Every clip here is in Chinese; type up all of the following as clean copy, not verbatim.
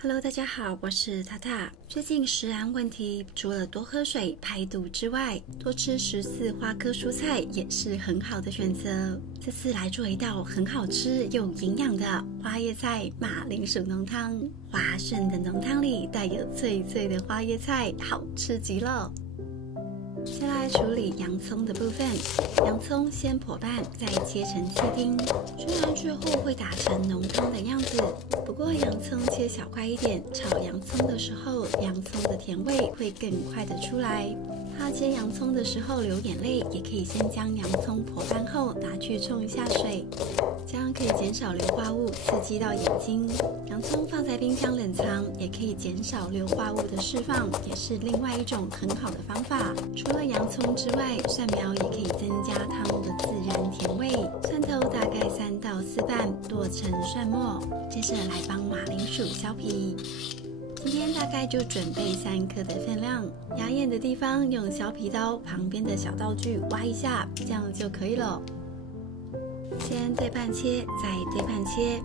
Hello， 大家好，我是塔塔。最近食安问题，除了多喝水排毒之外，多吃14花科蔬菜也是很好的选择。这次来做一道很好吃又营养的花椰菜马铃薯浓汤。滑顺的浓汤里带有脆脆的花椰菜，好吃极了。先来处理洋葱的部分，洋葱先剖半，再切成切丁。虽然最后会打成浓汤的样子，不过洋葱切小块一点，炒洋葱的时候，洋葱的甜味会更快的出来。怕切洋葱的时候流眼泪，也可以先将洋葱剖半后拿去冲一下水，这样可以减少硫化物刺激到眼睛。洋葱放在冰箱冷藏，也可以减少硫化物的释放，也是另外一种很好的方法。除了洋葱之外，蒜苗也可以增加汤的自然甜味。蒜头大概3到4瓣剁成蒜末，接着来帮马铃薯削皮。今天大概就准备3颗的分量，牙眼的地方用削皮刀旁边的小道具挖一下，这样就可以了。先对半切，再对半切。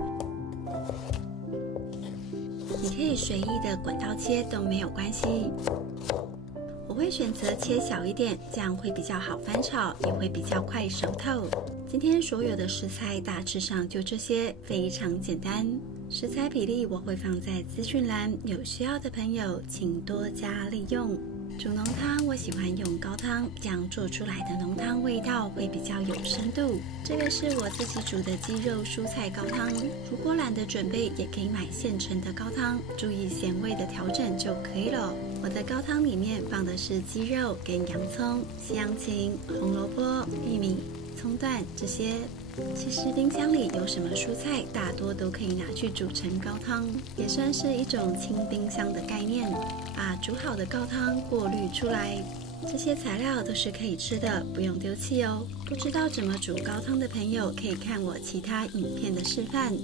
你可以随意的滚刀切都没有关系。我会选择切小一点，这样会比较好翻炒，也会比较快熟透。今天所有的食材大致上就这些，非常简单。食材比例我会放在资讯栏，有需要的朋友请多加利用。煮浓汤我喜欢用高汤，这样做出来的浓汤味道会比较有深度。这个是我自己煮的鸡肉蔬菜高汤，如果懒得准备，也可以买现成的高汤，注意咸味的调整就可以了。我的高汤里面放的是鸡肉跟洋葱、西洋芹、红萝卜、玉米、葱段这些。其实冰箱里有什么蔬菜，大多都可以拿去煮成高汤，也算是一种清冰箱的概念。把煮好的高汤过滤出来，这些材料都是可以吃的，不用丢弃哦。不知道怎么煮高汤的朋友，可以看我其他影片的示范。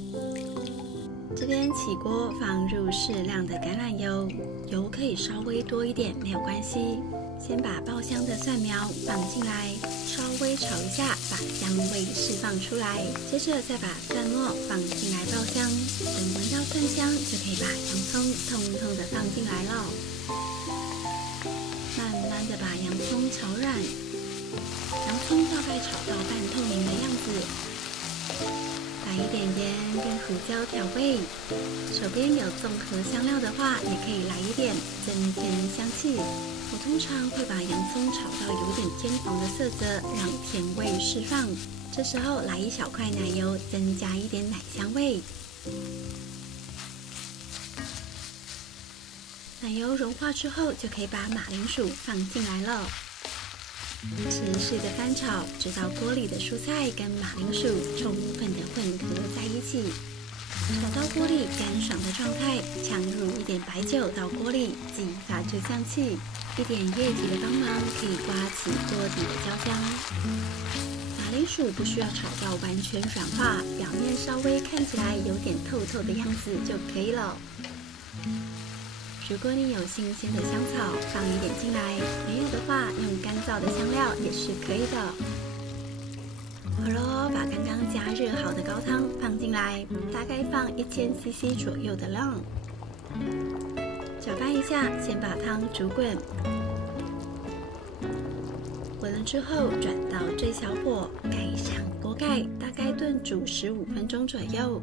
这边起锅，放入适量的橄榄油，油可以稍微多一点，没有关系。先把爆香的蒜苗放进来，稍微炒一下，把香味释放出来。接着再把蒜末放进来爆香，等闻到蒜香，就可以把洋葱通通的放进来了。慢慢的把洋葱炒软，洋葱大概炒到半透明的样子。来一点盐跟胡椒调味，手边有综合香料的话，也可以来一点，增添香气。我通常会把洋葱炒到有点偏黄的色泽，让甜味释放。这时候来1小块奶油，增加一点奶香味。奶油融化之后，就可以把马铃薯放进来了。持续的翻炒，直到锅里的蔬菜跟马铃薯充分的混合在一起。炒到锅里干爽的状态，呛入一点白酒到锅里，激发出香气。一点液体的帮忙可以刮起锅底的焦香。马铃薯不需要炒到完全软化，表面稍微看起来有点透透的样子就可以了。如果你有新鲜的香草，放一点进来；没有的话，用干燥的香料也是可以的。好咯，把刚刚加热好的高汤放进来，大概放1000cc 左右的量。搅拌一下，先把汤煮滚。滚了之后，转到最小火，盖上锅盖，大概炖煮15分钟左右。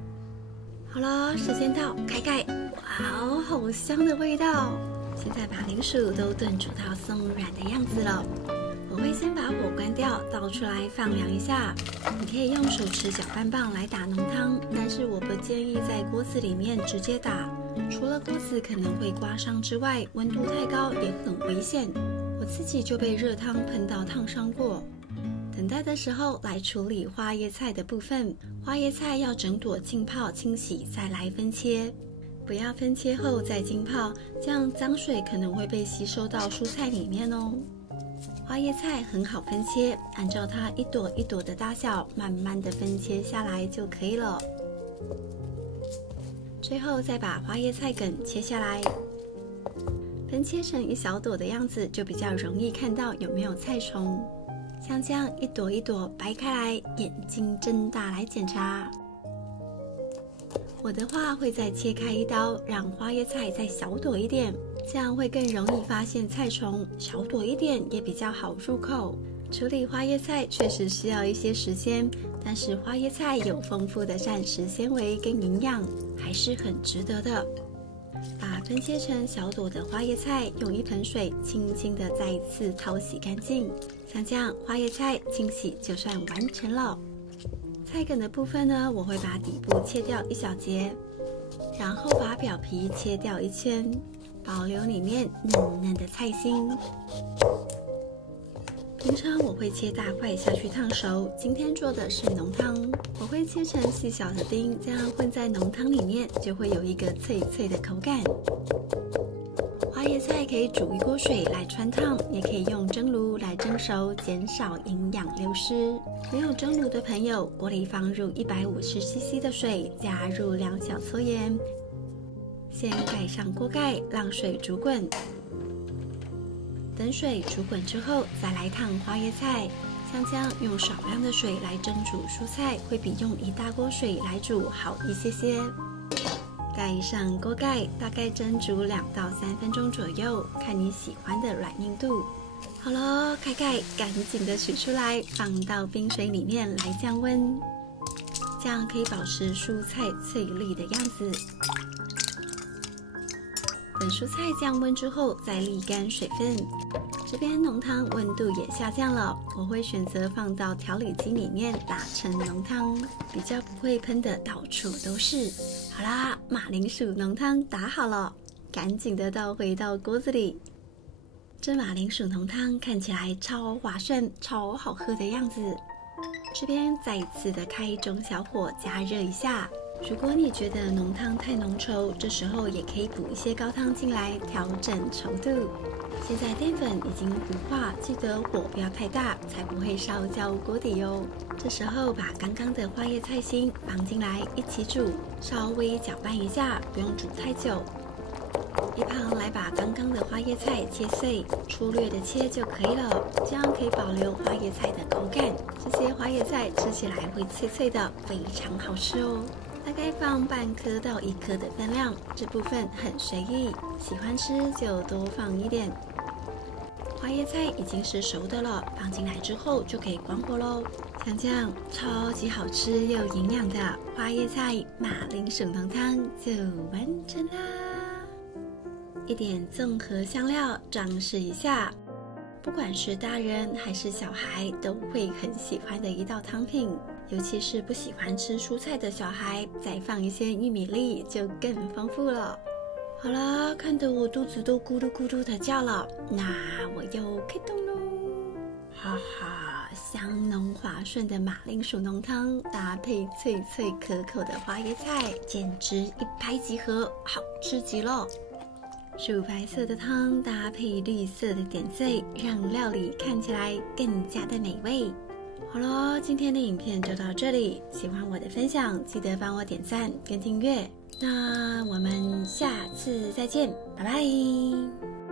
好了，时间到，开盖。哇哦，好香的味道！现在马铃薯都炖煮到松软的样子了。我会先把火关掉，倒出来放凉一下。你可以用手持搅拌棒来打浓汤，但是我不建议在锅子里面直接打，除了锅子可能会刮伤之外，温度太高也很危险。我自己就被热汤喷到烫伤过。等待的时候来处理花椰菜的部分，花椰菜要整朵浸泡清洗再来分切，不要分切后再浸泡，这样脏水可能会被吸收到蔬菜里面哦。花椰菜很好分切，按照它一朵一朵的大小，慢慢的分切下来就可以了。最后再把花椰菜梗切下来，分切成一小朵的样子，就比较容易看到有没有菜虫。像这样一朵一朵掰开来，眼睛睁大来检查。我的话会再切开一刀，让花椰菜再小朵一点，这样会更容易发现菜虫，小朵一点也比较好入口。处理花椰菜确实需要一些时间，但是花椰菜有丰富的膳食纤维跟营养，还是很值得的。把分切成小朵的花椰菜用一盆水轻轻的再一次淘洗干净，像这样花椰菜清洗就算完成了。菜梗的部分呢，我会把底部切掉一小节，然后把表皮切掉一圈，保留里面嫩嫩的菜心。平常我会切大块下去烫熟，今天做的是浓汤，我会切成细小的丁，这样混在浓汤里面就会有一个脆脆的口感。花椰菜可以煮一锅水来汆烫，也可以用蒸炉来蒸熟，减少营养流失。没有蒸炉的朋友，锅里放入150cc 的水，加入2小撮盐，先盖上锅盖，让水煮滚。等水煮滚之后，再来烫花椰菜。像这样用少量的水来蒸煮蔬菜，会比用一大锅水来煮好一些些。盖上锅盖，大概蒸煮2到3分钟左右，看你喜欢的软硬度。好了，开盖，赶紧的取出来，放到冰水里面来降温，这样可以保持蔬菜翠绿的样子。等蔬菜降温之后，再沥干水分。这边浓汤温度也下降了，我会选择放到调理机里面打成浓汤，比较不会喷得到处都是。好啦，马铃薯浓汤打好了，赶紧的倒回到锅子里。这马铃薯浓汤看起来超划算、超好喝的样子。这边再一次的开中小火加热一下。如果你觉得浓汤太浓稠，这时候也可以补一些高汤进来调整稠度。现在淀粉已经糊化，记得火不要太大，才不会烧焦锅底哦。这时候把刚刚的花椰菜心放进来一起煮，稍微搅拌一下，不用煮太久。一旁来把刚刚的花椰菜切碎，粗略的切就可以了，这样可以保留花椰菜的口感。这些花椰菜吃起来会脆脆的，非常好吃哦。大概放半颗到1颗的分量，这部分很随意，喜欢吃就多放一点。花椰菜已经是熟的了，放进来之后就可以关火喽。像这样超级好吃又营养的花椰菜马铃薯浓汤就完成啦！一点综合香料装饰一下，不管是大人还是小孩都会很喜欢的一道汤品。尤其是不喜欢吃蔬菜的小孩，再放一些玉米粒就更丰富了。好了，看得我肚子都咕噜咕噜的叫了，那我又开动喽！哈哈，香浓滑顺的马铃薯浓汤，搭配脆脆可口的花椰菜，简直一拍即合，好吃极了！乳白色的汤搭配绿色的点缀，让料理看起来更加的美味。好了，今天的影片就到这里。喜欢我的分享，记得帮我点赞跟订阅。那我们下次再见，拜拜。